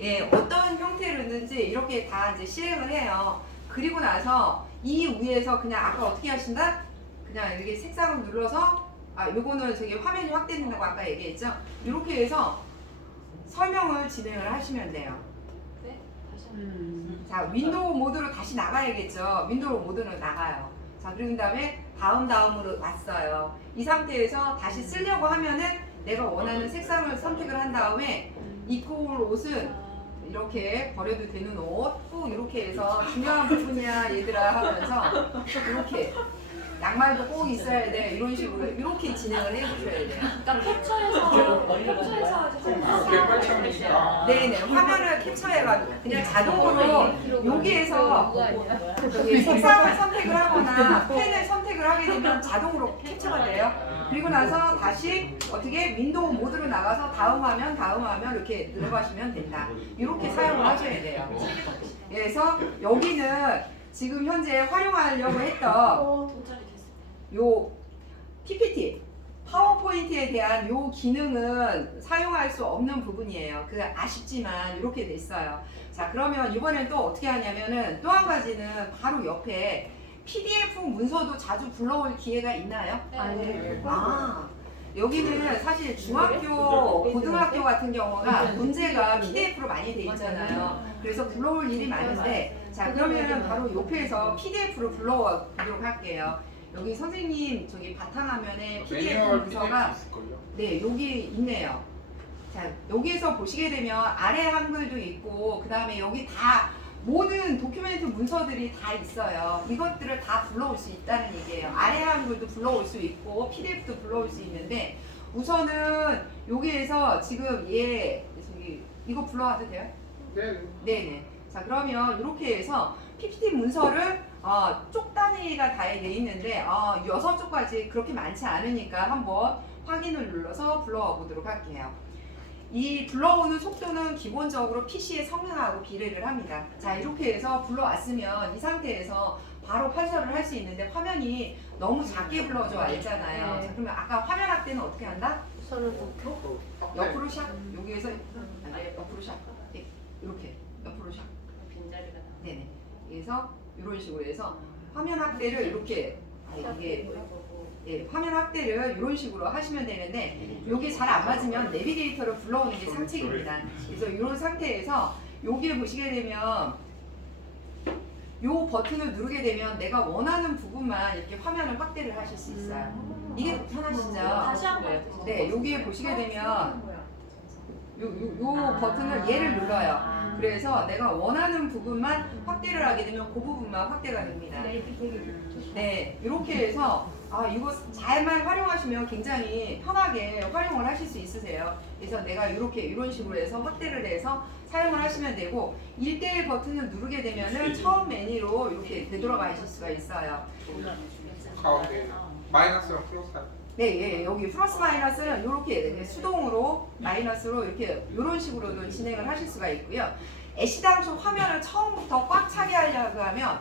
예, 어떤 형태로든지 이렇게 다 이제 실행을 해요. 그리고 나서 이 위에서 그냥 아까 어떻게 하신다? 그냥 이렇게 색상을 눌러서 요거는 저기 화면이 확대된다고 아까 얘기했죠? 이렇게 해서 설명을 진행을 하시면 돼요. 네? 다시 자, 윈도우 모드로 다시 나가야겠죠. 윈도우 모드로 나가요. 자, 그리고 다음에 다음으로 왔어요. 이 상태에서 다시 쓰려고 하면은 내가 원하는 색상을 선택을 한 다음에 입고 올 옷은 이렇게 버려도 되는 옷, 꼭 이렇게 해서 중요한 부분이야 얘들아 하면서 이렇게 양말도 꼭 있어야 돼 이런 식으로 이렇게 진행을 해주셔야 돼요. 그러니까 캡처해서 그게 8,000원이니까. 네네 화면을 캡처해가지고 그냥 자동으로 여기에서 여기 색상을 선택을 하거나 펜을 선택을 하게 되면 자동으로 캡처가 돼요. 그리고 나서 다시 어떻게 윈도우 모드로 나가서 다음 화면 이렇게 들어가시면 된다. 이렇게 사용을 하셔야 돼요. 그래서 여기는 지금 현재 활용하려고 했던 도착이 됐어요. 요 PPT 파워포인트에 대한 요 기능은 사용할 수 없는 부분이에요. 그 아쉽지만 이렇게 됐어요. 자 그러면 이번엔 또 어떻게 하냐면은 또 한 가지는 바로 옆에 PDF 문서도 자주 불러올 기회가 있나요? 네. 여기는 사실 중학교, 고등학교 같은 경우가 문제가 PDF로 많이 돼 있잖아요. 그래서 불러올 일이 많은데 자 그러면 바로 옆에서 PDF로 불러오도록 할게요. 여기 선생님 저기 바탕화면에 PDF 매뉴얼 문서가 PDF 있을걸요? 네 여기 있네요. 자 여기에서 보시게 되면 아래 한글도 있고 그 다음에 여기 다 모든 도큐멘트 문서들이 다 있어요. 이것들을 다 불러올 수 있다는 얘기예요. 아래 한글도 불러올 수 있고 PDF도 불러올 수 있는데 우선은 여기에서 지금 저기 이거 불러와도 돼요? 네. 네네. 자 그러면 이렇게 해서 PPT 문서를 쪽 단위가 다 돼 있는데 6쪽까지 그렇게 많지 않으니까 한번 확인을 눌러서 불러와 보도록 할게요. 이 불러오는 속도는 기본적으로 PC의 성능하고 비례를 합니다. 자 이렇게 해서 불러왔으면 이 상태에서 바로 판서를 할 수 있는데 화면이 너무 작게 불러져 있잖아요. 네. 자 그러면 아까 화면 확대는 어떻게 한다? 손을 놓고 옆으로 샥 여기에서 옆으로 샥 이렇게 옆으로 샥 빈자리가 나. 네네. 그래서 이런 식으로 해서 화면 확대를 이렇게 이게 화면 확대를 이런 식으로 하시면 되는데 이게 잘 안 맞으면 내비게이터를 불러오는 게 상책입니다. 그래서 이런 상태에서 여기에 보시게 되면 이 버튼을 누르게 되면 내가 원하는 부분만 이렇게 화면을 확대를 하실 수 있어요. 이게 더 편하시죠? 다시 한번 네, 여기에 보시게 되면 요 버튼을 얘를 눌러요. 그래서 내가 원하는 부분만 확대를 하게 되면 그 부분만 확대가 됩니다. 네, 이렇게 해서 이거 잘만 활용하시면 굉장히 편하게 활용을 하실 수 있으세요. 그래서 내가 이런 식으로 해서 확대를 해서 사용을 하시면 되고 1대1 버튼을 누르게 되면은 처음 메뉴로 이렇게 되돌아가실 수가 있어요. 가운데 마이너스랑 플러스. 네, 예, 여기 플러스 마이너스는 이렇게 수동으로 마이너스로 이런 식으로도 진행을 하실 수가 있고요. 애시당초 화면을 처음부터 꽉 차게 하려고 하면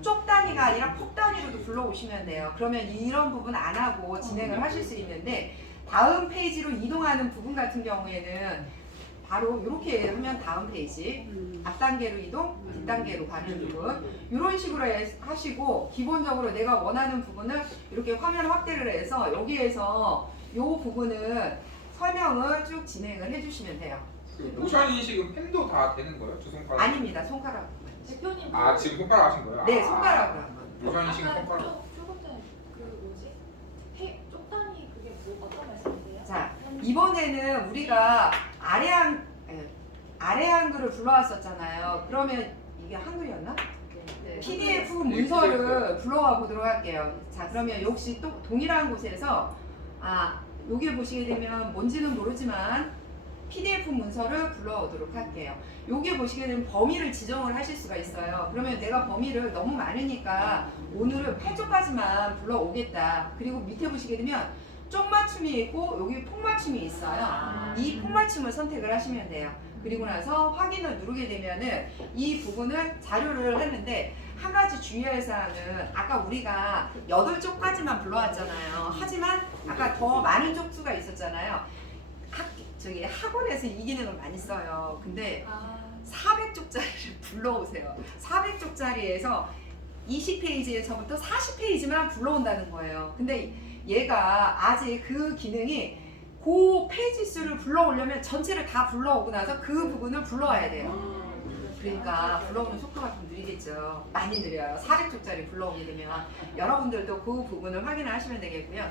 쪽 단위가 아니라 폭 단위로도 불러오시면 돼요. 그러면 이런 부분 안 하고 진행을 하실 수 있는데 다음 페이지로 이동하는 부분 같은 경우에는 바로 이렇게 하면 다음 페이지 앞 단계로 이동, 뒷 단계로 가는 부분 이런 식으로 하시고 기본적으로 내가 원하는 부분을 이렇게 화면 확대를 해서 여기에서 이 부분은 설명을 쭉 진행을 해주시면 돼요. 그 모션 인식은 펜도 다 되는 거예요? 두 손가락? 아닙니다. 손가락. 대표님. 지금 손가락 하신 거예요? 네, 손가락으로 한번. 모션 인식은 손가락. 조금 전에 쪽단위 그게 어떤 말씀이세요? 자, 이번에는 우리가 아래 한글을 불러왔었잖아요. 그러면 이게 한글이었나? 네. PDF 문서를 불러와 보도록 할게요. 자, 그러면 역시 또 동일한 곳에서 여기 보시게 되면 뭔지는 모르지만 PDF 문서를 불러오도록 할게요. 여기 보시게 되면 범위를 지정을 하실 수가 있어요. 그러면 내가 범위를 너무 많으니까 오늘은 8쪽까지만 불러오겠다. 그리고 밑에 보시게 되면 쪽 맞춤이 있고 여기 폭 맞춤이 있어요. 이 폭 맞춤을 선택을 하시면 돼요. 그리고 나서 확인을 누르게 되면은 이 부분을 자료를 했는데 한 가지 주의할 사항은 아까 우리가 8쪽까지만 불러왔잖아요. 하지만 아까 더 많은 쪽수가 있었잖아요. 학원에서 이 기능을 많이 써요. 근데 400쪽짜리를 불러오세요. 400쪽짜리에서 20페이지에서부터 40페이지만 불러온다는 거예요. 근데 얘가 아직 그 기능이 그 페이지 수를 불러오려면 전체를 다 불러오고 나서 그 부분을 불러와야 돼요. 그러니까 불러오는 속도가 좀 느리겠죠. 많이 느려요. 400쪽짜리 불러오게 되면 여러분들도 그 부분을 확인을 하시면 되겠고요.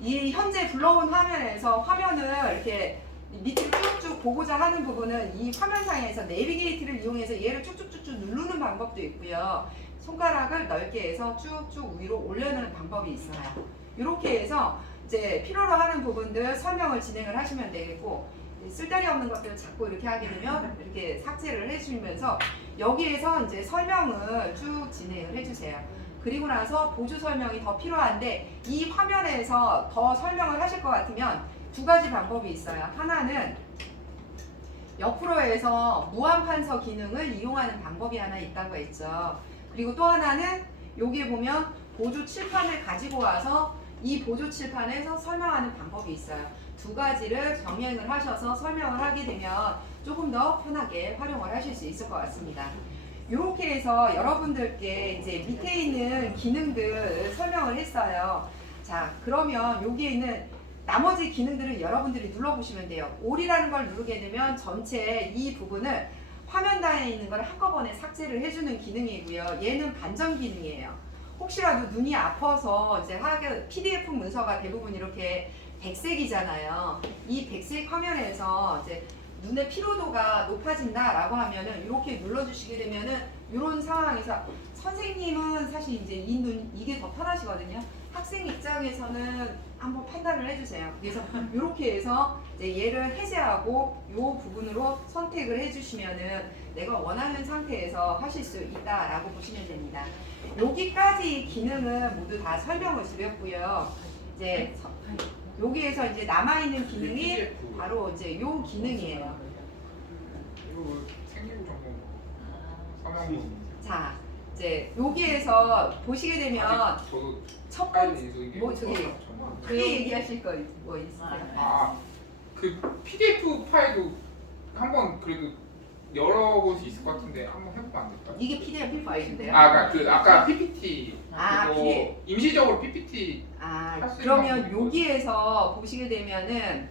이 현재 불러온 화면에서 화면을 이렇게 밑에 쭉쭉 보고자 하는 부분은 이 화면상에서 내비게이트를 이용해서 얘를 쭉쭉쭉쭉 누르는 방법도 있고요. 손가락을 넓게 해서 쭉쭉 위로 올려놓는 방법이 있어요. 이렇게 해서 이제 필요로 하는 부분들 설명을 진행을 하시면 되겠고 쓸데기 없는 것들을 자꾸 이렇게 하게 되면 이렇게 삭제를 해주면서 여기에서 이제 설명을 쭉 진행을 해주세요. 그리고 나서 보조 설명이 더 필요한데 이 화면에서 더 설명을 하실 것 같으면 두 가지 방법이 있어요. 하나는 옆으로 해서 무한 판서 기능을 이용하는 방법이 하나 있다고 했죠. 그리고 또 하나는 여기에 보면 보조 칠판을 가지고 와서 이 보조 칠판에서 설명하는 방법이 있어요. 두 가지를 병행을 하셔서 설명을 하게 되면 조금 더 편하게 활용을 하실 수 있을 것 같습니다. 이렇게 해서 여러분들께 이제 밑에 있는 기능들 설명을 했어요. 자, 그러면 여기에 있는 나머지 기능들을 여러분들이 눌러보시면 돼요. 올이라는 걸 누르게 되면 전체 이 부분을 화면단에 있는 걸 한꺼번에 삭제를 해주는 기능이고요. 얘는 반전 기능이에요. 혹시라도 눈이 아파서 이제 PDF 문서가 대부분 이렇게 백색이잖아요. 이 백색 화면에서 이제 눈의 피로도가 높아진다라고 하면은 이렇게 눌러주시게 되면은 이런 상황에서 선생님은 사실 이제 이 눈 이게 더 편하시거든요. 학생 입장에서는 한번 판단을 해주세요. 그래서 이렇게 해서 이제 얘를 해제하고 이 부분으로 선택을 해주시면은 내가 원하는 상태에서 하실 수 있다라고 보시면 됩니다. 여기까지 기능은 모두 다 설명을 드렸고요. 이제 여기에서 이제 남아 있는 기능이 바로 이제 이 기능이에요. 이거 생기부 정보 사망. 자, 이제 여기에서 보시게 되면 저도 첫 번째 이게 뭐 저기 크게 얘기하실 거 뭐 있으세요? 그 PDF 파일도 한번 그래도 열어볼 수 있을 것 같은데 한번 해보면 안 될까요? 이게 PDF 파일인데요. 그러니까 그 아까 PPT 아, 그거 임시적으로 PPT 아, 할수 그러면 있는 여기에서 보시게 되면은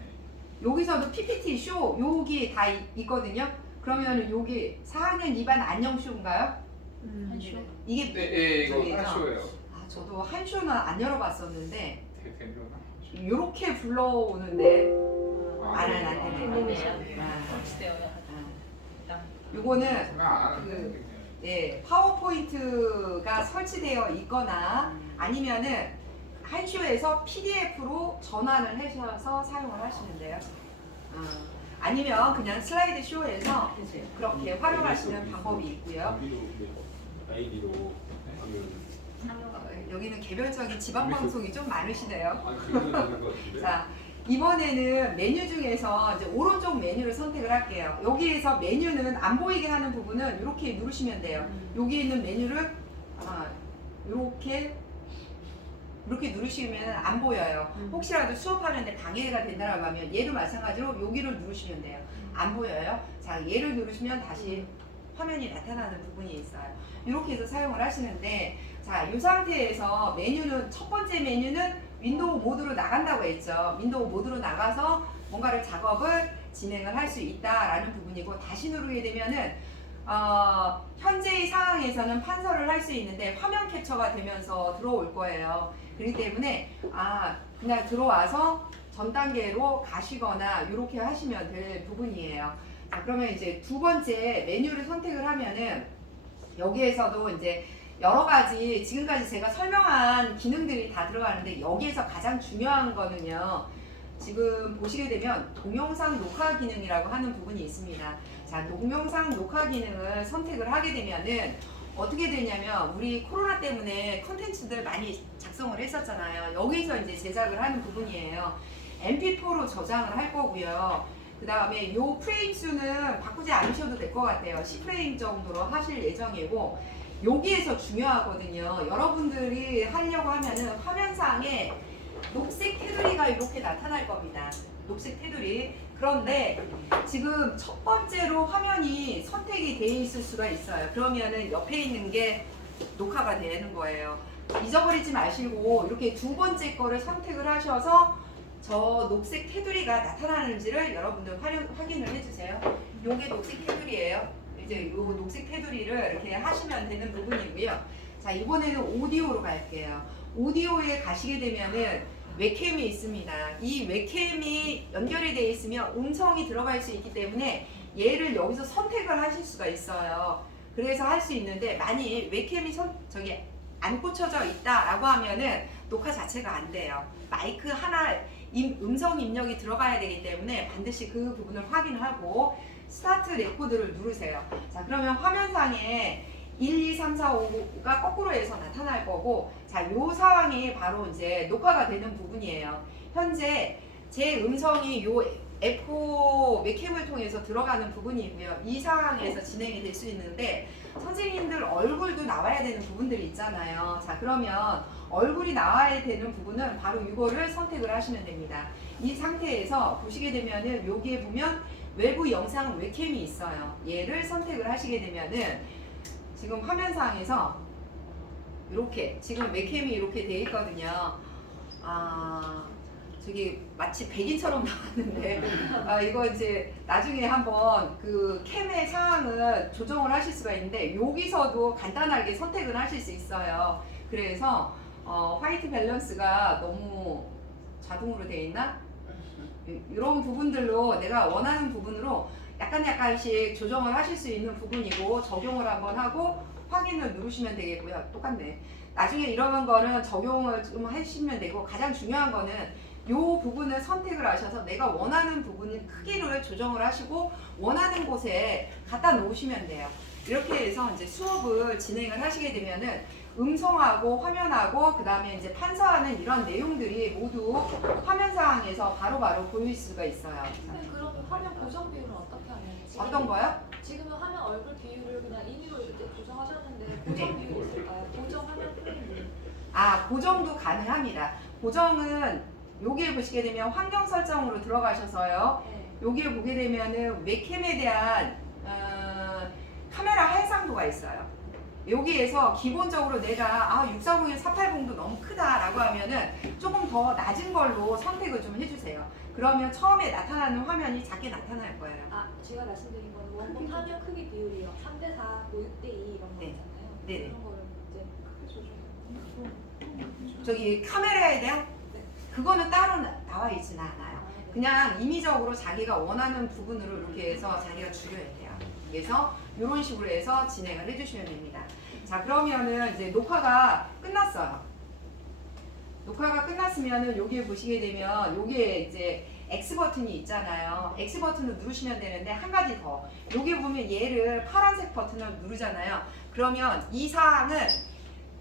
여기서도 PPT 쇼 여기 다 있거든요. 그러면은 여기 4학년 2반 안녕 쇼인가요? 한쇼. 이게 네, 예, 이거 저기죠? 한 쇼예요. 아, 저도 한 쇼는 안 열어봤었는데 되려나? 이렇게 불러오는데 안 네. 설치되어야 요거는 그냥 안 하는데 예, 파워포인트가 설치되어 있거나 아니면은 한쇼에서 PDF로 전환을 하셔서 사용을 하시면 돼요. 아니면 그냥 슬라이드 쇼에서 그렇게 활용하시는 방법이 있고요. 아이디로 하면 여기는 개별적인 지방 방송이 좀 많으시네요. 그거는 되는 것 같은데. 자, 이번에는 메뉴 중에서 이제 오른쪽 메뉴를 선택을 할게요. 여기에서 메뉴는 안 보이게 하는 부분은 이렇게 누르시면 돼요. 여기 있는 메뉴를 이렇게 누르시면 안 보여요. 혹시라도 수업하는데 방해가 된다라고 하면 얘도 마찬가지로 여기를 누르시면 돼요. 안 보여요. 자, 얘를 누르시면 다시 화면이 나타나는 부분이 있어요. 이렇게 해서 사용을 하시는데, 자, 이 상태에서 메뉴는 첫 번째 메뉴는 윈도우 모드로 나간다고 했죠. 윈도우 모드로 나가서 뭔가를 작업을 진행을 할 수 있다라는 부분이고, 다시 누르게 되면은 현재의 상황에서는 판서를 할 수 있는데 화면 캡처가 되면서 들어올 거예요. 그렇기 때문에 그냥 들어와서 전 단계로 가시거나 이렇게 하시면 될 부분이에요. 자, 그러면 이제 두 번째 메뉴를 선택을 하면은 여기에서도 이제 여러 가지 지금까지 제가 설명한 기능들이 다 들어가는데, 여기에서 가장 중요한 거는요, 지금 보시게 되면 동영상 녹화 기능이라고 하는 부분이 있습니다. 자, 동영상 녹화 기능을 선택을 하게 되면은 어떻게 되냐면, 우리 코로나 때문에 컨텐츠들 많이 작성을 했었잖아요. 여기서 이제 제작을 하는 부분이에요. MP4로 저장을 할 거고요. 그 다음에 요 프레임 수는 바꾸지 않으셔도 될 것 같아요. 10프레임 정도로 하실 예정이고, 여기에서 중요하거든요. 여러분들이 하려고 하면은 화면상에 녹색 테두리가 이렇게 나타날 겁니다. 녹색 테두리. 그런데 지금 첫 번째로 화면이 선택이 돼 있을 수가 있어요. 그러면은 옆에 있는 게 녹화가 되는 거예요. 잊어버리지 마시고 이렇게 두 번째 거를 선택을 하셔서 저 녹색 테두리가 나타나는지를 여러분들 확인을 해주세요. 요게 녹색 테두리예요. 이제 요 녹색 테두리를 이렇게 하시면 되는 부분이고요. 자, 이번에는 오디오로 갈게요. 오디오에 가시게 되면은 웹캠이 있습니다. 이 웹캠이 연결이 되어 있으면 음성이 들어갈 수 있기 때문에 얘를 여기서 선택을 하실 수가 있어요. 그래서 할 수 있는데, 만일 웹캠이 안 꽂혀져 있다라고 하면은 녹화 자체가 안 돼요. 마이크 하나 음성 입력이 들어가야 되기 때문에 반드시 그 부분을 확인하고 스타트 레코드를 누르세요. 자, 그러면 화면상에 1, 2, 3, 4, 5가 거꾸로 해서 나타날 거고, 자, 요 상황이 바로 이제 녹화가 되는 부분이에요. 현재 제 음성이 요 에코 웹캠을 통해서 들어가는 부분이고요. 이 상황에서 진행이 될 수 있는데, 선생님들 얼굴도 나와야 되는 부분들이 있잖아요. 자, 그러면 얼굴이 나와야 되는 부분은 바로 이거를 선택을 하시면 됩니다. 이 상태에서 보시게 되면은 여기에 보면 외부 영상 웹캠이 있어요. 얘를 선택을 하시게 되면은 지금 화면상에서 이렇게 지금 웹캠이 이렇게 돼 있거든요. 저기 마치 백인처럼 나왔는데 이거 이제 나중에 한번 그 캠의 상황을 조정을 하실 수가 있는데, 여기서도 간단하게 선택을 하실 수 있어요. 그래서 화이트 밸런스가 너무 자동으로 돼 있나? 이런 부분들로 내가 원하는 부분으로 약간씩 조정을 하실 수 있는 부분이고, 적용을 한번 하고 확인을 누르시면 되겠고요. 똑같네. 나중에 이런 거는 적용을 좀 하시면 되고 가장 중요한 거는 요 부분을 선택을 하셔서 내가 원하는 부분의 크기를 조정을 하시고 원하는 곳에 갖다 놓으시면 돼요. 이렇게 해서 이제 수업을 진행을 하시게 되면은 음성하고 화면하고 그 다음에 이제 판사하는 이런 내용들이 모두 화면 상황에서 바로바로 보일 수가 있어요. 선생님, 그러면 화면 고정 비율은 어떻게 하나요? 어떤 거요? 지금은 화면 얼굴 비율을 그냥 임의로 이렇게 조정하셨는데 네. 고정 비율이 있을까요? 고정 화면 프레임. 아, 고정도 가능합니다. 고정은 여기에 보시게 되면 환경 설정으로 들어가셔서요. 네. 여기에 보게 되면은 웹캠에 대한 카메라 해상도가 있어요. 여기에서 기본적으로 내가 640에 480도 너무 크다라고 하면은 조금 더 낮은 걸로 선택을 좀 해주세요. 그러면 처음에 나타나는 화면이 작게 나타날 거예요. 아, 제가 말씀드린 건 원본 화면 크기 비율이요. 3:4, 뭐 6:2 이런 거 네. 있잖아요. 네네. 그런 거를 이제 크게 조정. 저기 카메라에 대한 그거는 따로 나와 있지는 않아요. 아, 네. 그냥 임의적으로 자기가 원하는 부분으로 이렇게 해서 자기가 줄여야 돼요. 그래서 이런 식으로 해서 진행을 해주시면 됩니다. 자, 그러면은 이제 녹화가 끝났어요. 녹화가 끝났으면은 여기에 보시게 되면 여기에 이제 X 버튼이 있잖아요. X 버튼을 누르시면 되는데 한 가지 더. 여기 보면 얘를 파란색 버튼을 누르잖아요. 그러면 이 사항은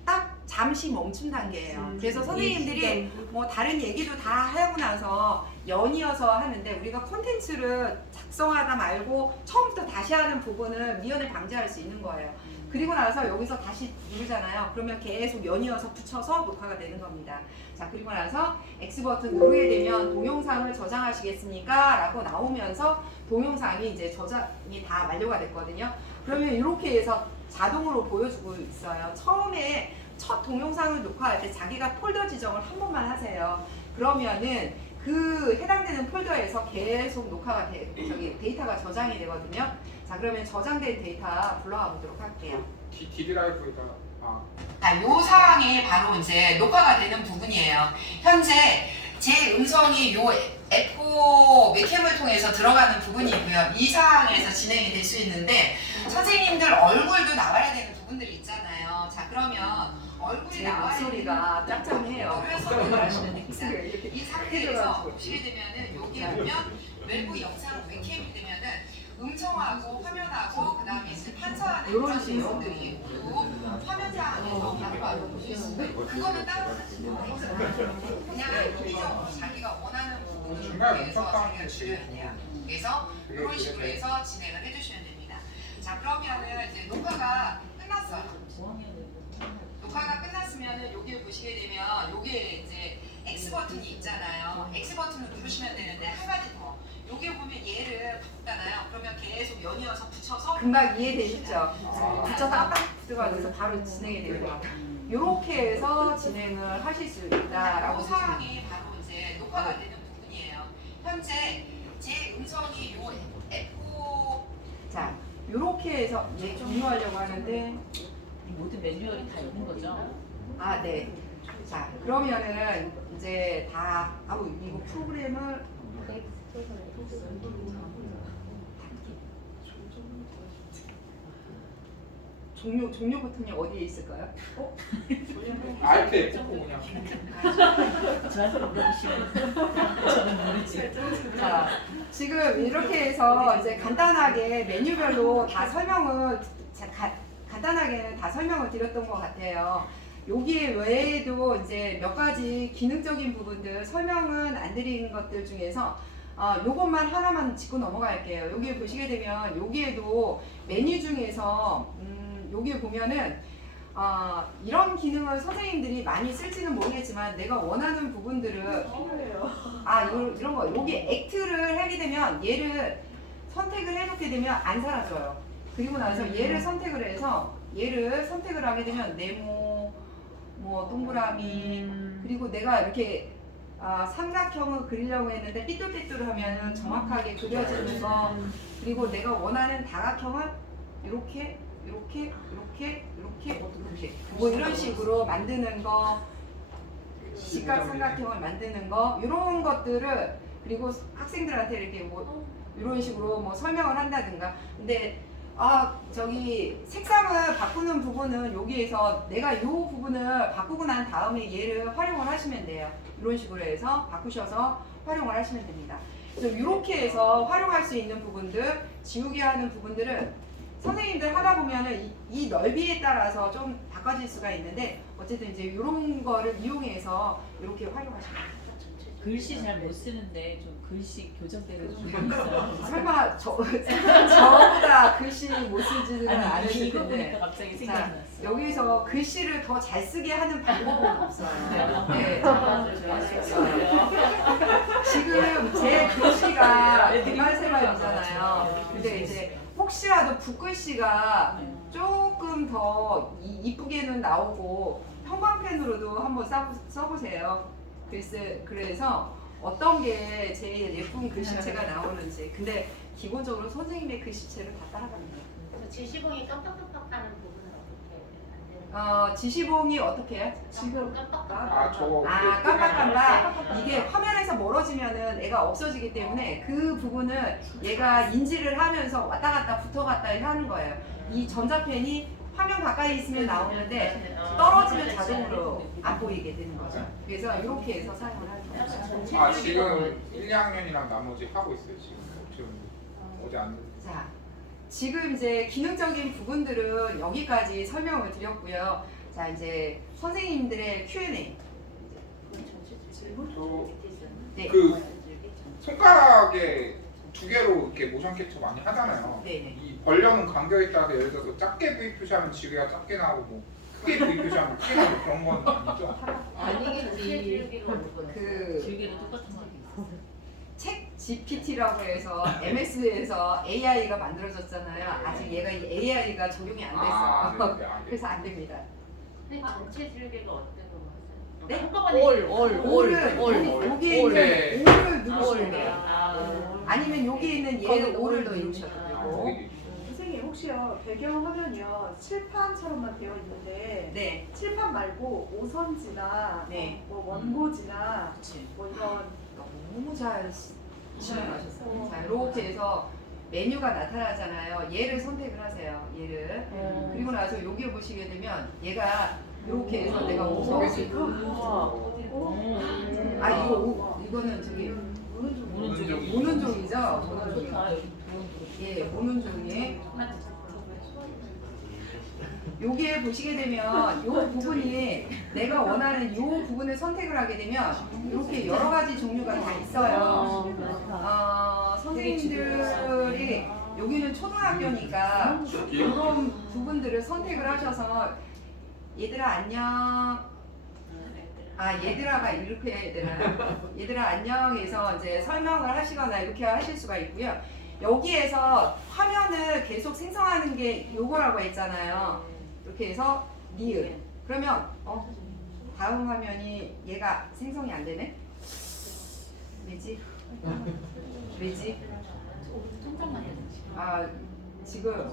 딱 잠시 멈춤 단계예요. 그래서 선생님들이 뭐 다른 얘기도 다 하고 나서 연이어서 하는데 우리가 콘텐츠를 작성하다 말고 처음부터 다시 하는 부분은 미연을 방지할 수 있는 거예요. 그리고 나서 여기서 다시 누르잖아요. 그러면 계속 연이어서 붙여서 녹화가 되는 겁니다. 자, 그리고 나서 X 버튼 누르게 되면 동영상을 저장하시겠습니까? 라고 나오면서 동영상이 이제 저장이 다 완료가 됐거든요. 그러면 이렇게 해서 자동으로 보여주고 있어요. 처음에 첫 동영상을 녹화할 때 자기가 폴더 지정을 한 번만 하세요. 그러면은 그 해당되는 폴더에서 계속 녹화가 데이터가 저장이 되거든요. 자, 그러면 저장된 데이터 불러와 보도록 할게요. 디드라이브가 요 사항이 바로 이제 녹화가 되는 부분이에요. 현재 제 음성이 요 F4 웹캠을 통해서 들어가는 부분이고요. 이 사항에서 진행이 될 수 있는데 선생님들 얼굴도 나와야 되는 부분들이 있잖아요. 자, 그러면 얼굴이 나와야 목소리가 짭짤해요. 이 상태에서 보시게 되면은 여기에 보면 외부 영상 웹캠이 되면은 음성하고 화면하고 그 다음에 판사하는 이런 내용들이 있고 화면상에서 바로 보실 수 있고 그거는 따로 그냥 여기저기로 자기가 원하는 부분을 위해서 자기가 줄여야 돼요. 그래서 이런 식으로 해서 진행을 해주시면 됩니다. 자, 그러면은 이제 녹화가 끝났어요. 녹화가 끝났으면은 여기 보시게 되면 여기에 이제 X 버튼이 있잖아요. X 버튼을 누르시면 되는데 한 가지 더. 여기 보면 얘를 바꾸잖아요. 그러면 계속 연이어서 붙여서 금방 이해되시죠? 붙여서 깜빡 붙어가지고 바로 진행이 되는 거예요. 이렇게 해서 진행을 하실 수 있다라고 사항이 바로 이제 녹화가 되는 부분이에요. 현재 제 음성이 요 F4 자, 이렇게 해서 이제 종료하려고 하는데 모든 매뉴얼이 다 있는 거죠? 아, 네. 자, 그러면은 이제 다 이거 프로그램을 종료 버튼이 어디에 있을까요? 알테 꽂고 그냥 저한테 물어보시면 저는 모르지. 자, 지금 이렇게 해서 이제 간단하게 메뉴별로 다 설명을 간단하게는 다 설명을 드렸던 것 같아요. 여기 외에도 이제 몇 가지 기능적인 부분들 설명은 안 드린 것들 중에서 요것만 하나만 짚고 넘어갈게요. 여기 보시게 되면 여기에도 메뉴 중에서 여기에 보면은 이런 기능을 선생님들이 많이 쓸지는 모르겠지만 내가 원하는 부분들을 이런 거 여기 액트를 하게 되면 얘를 선택을 해놓게 되면 안 사라져요. 그리고 나서 얘를 선택을 해서 얘를 선택을 하게 되면 네모 뭐 동그라미 그리고 내가 이렇게 삼각형을 그리려고 했는데 삐뚤삐뚤하면 정확하게 그려지는 거 그리고 내가 원하는 다각형은 이렇게 뭐 이런 식으로 만드는 거 직각 삼각형을 만드는 거 이런 것들을 그리고 학생들한테 이렇게 뭐 이런 식으로 뭐 설명을 한다든가 근데 저기 색상을 바꾸는 부분은 여기에서 내가 이 부분을 바꾸고 난 다음에 얘를 활용을 하시면 돼요. 이런 식으로 해서 바꾸셔서 활용을 하시면 됩니다. 그래서 이렇게 해서 활용할 수 있는 부분들, 지우개 하는 부분들은 선생님들 하다 보면은 이 넓이에 따라서 좀 바꿔질 수가 있는데 어쨌든 이제 이런 거를 이용해서 이렇게 활용하시면 돼요. 글씨 잘 못 쓰는데 좀 글씨 교정대로 좀 있어요. 설마 저보다 글씨 못 쓰지는 아니 않으실 이거 보니까 텐데 갑자기 자, 생각났어. 여기서 글씨를 더 잘 쓰게 하는 방법은 없어요. 네. 지금 제 글씨가 개발세발이잖아요. 근데 이제 혹시라도 붓글씨가 조금 더 이쁘게는 나오고 형광펜으로도 한번 써보세요. 그래서 어떤 게 제일 예쁜 글씨체가 나오는지. 근데 기본적으로 선생님의 글씨체를 다 따라갑니다. 지시봉이 깜빡깜빡하는 부분은 어떻게 안 되는 지시봉이 어떻게 해요? 지금 깜빡깜빡. 아 저거 깜빡깜빡. 이게 화면에서 멀어지면은 애가 없어지기 때문에 그 부분을 얘가 인지를 하면서 왔다 갔다 붙어 갔다 하는 거예요. 이 전자펜이 화면 가까이 있으면 나오는데 떨어지면 자동으로 안 보이게 되는 거죠. 그래서 이렇게 해서 사용을 하는 거죠. 아 지금 1, 2학년이랑 나머지 하고 있어요 지금 어제 안 자, 지금 이제 기능적인 부분들은 여기까지 설명을 드렸고요. 자, 이제 선생님들의 Q&A. 네. 그 손가락에 두 개로 이렇게 모션 캡처 많이 하잖아요. 네네. 이 벌려는 간격에 따라서 예를 들어서 작게 V 표시하면 지뢰가 작게 나오고 뭐 크게 V 표시하면 크게 나오고 그런 건 아니죠? 아니겠지. 그 지우개도 똑같은 거 있어. 책 GPT라고 해서 MS에서 AI가 만들어졌잖아요. 아직 얘가 이 AI가 적용이 안 됐어요. 네, 네, 그래서 안 됩니다. 근데 전체 지우개가 어떤 거 같아요? 네? 한꺼번에 올은 여기에 올. 있는 올을 누르시면 돼요. 아, 아니면 여기 있는 얘를 거기도 올을 올도 누르셔도 아, 되고. 거기도 선생님 혹시요 배경 화면이요 칠판처럼만 되어 있는데 네, 칠판 말고 오선지나 네. 뭐 원고지나 그렇지. 뭐 이런 너무 잘 실행하셨어요. 자, 이렇게 해서 메뉴가 나타나잖아요. 얘를 선택을 하세요. 얘를. 그리고 나서 여기 보시게 되면 얘가 이렇게 해서 내가 오선. 이거는 저기 오는 종이. 모는 종이죠. 모는 종이. 좋다. 여기 들어오는 예, 모는 종이에 여기에 보시게 되면 이 부분이 내가 원하는 이 부분을 선택을 하게 되면 이렇게 여러 가지 종류가 다 있어요. 선생님들이 여기는 초등학교니까 이런 부분들을 선택을 하셔서 얘들아 안녕. 얘들아가 이렇게 해야 되나요? 얘들아 안녕해서 이제 설명을 하시거나 이렇게 하실 수가 있고요. 여기에서 화면을 계속 생성하는 게 요거라고 했잖아요. 이렇게 해서 니은. 그러면 다음 화면이 얘가 생성이 안 되네? 왜지? 왜지? 통장만 해야 되지. 지금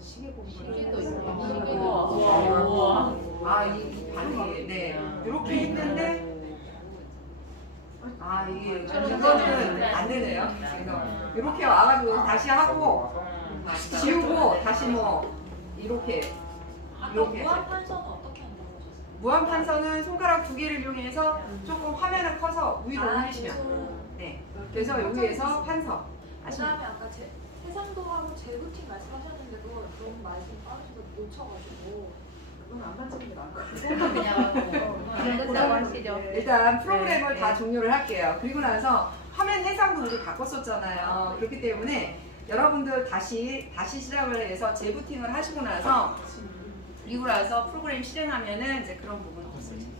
시계 공부를 시계도 해서. 있고. 이 반응이 네 이렇게 했는데 이게 이거는 안 되네요. 그래서 이렇게 와가지고 다시 하고 지우고 다시 뭐 이렇게 무한 판서는 어떻게 한다고 하셨어요? 무한 판서는 손가락 두 개를 이용해서 조금 화면을 커서 위로 올리시면 네 그래서 여기에서 판서 하시면 그다음에 아까 해상도하고 재부팅 말씀하셨는데도 너무 말씀 빠르셔서 놓쳐가지고 그건 안 만지는 게 나을 것 같아요. 그거 그냥 끝나고 하시죠. 일단 프로그램을 네, 다 네. 종료를 할게요. 그리고 나서 화면 해상도 우리 바꿨었잖아요. 그렇기 때문에 여러분들 다시 시작을 해서 재부팅을 하시고 나서 그리고 나서 프로그램 실행하면은 이제 그런 부분은 없어질 거예요.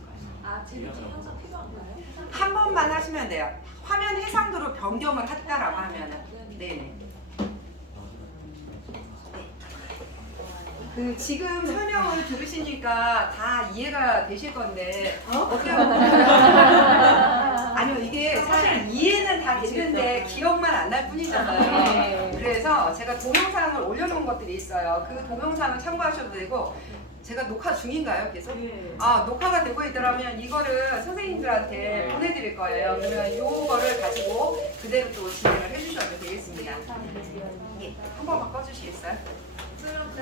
재부팅 항상 필요한가요? 한 번만 하시면 돼요. 화면 해상도로 변경을 했다라고 하면은 네네. 그 지금 설명을 들으시니까 다 이해가 되실 건데 어떻게 보면 아니요 이게 사실 이해는 다 되는데 기억만 안 날 뿐이잖아요. 그래서 제가 동영상을 올려놓은 것들이 있어요. 그 동영상을 참고하셔도 되고 제가 녹화 중인가요, 계속? 네. 아, 녹화가 되고 있더라면 이거를 선생님들한테 보내드릴 거예요. 그러면 요거를 가지고 그대로 또 진행을 해주셔도 되겠습니다. 예, 한 번만 꺼주시겠어요? 그럼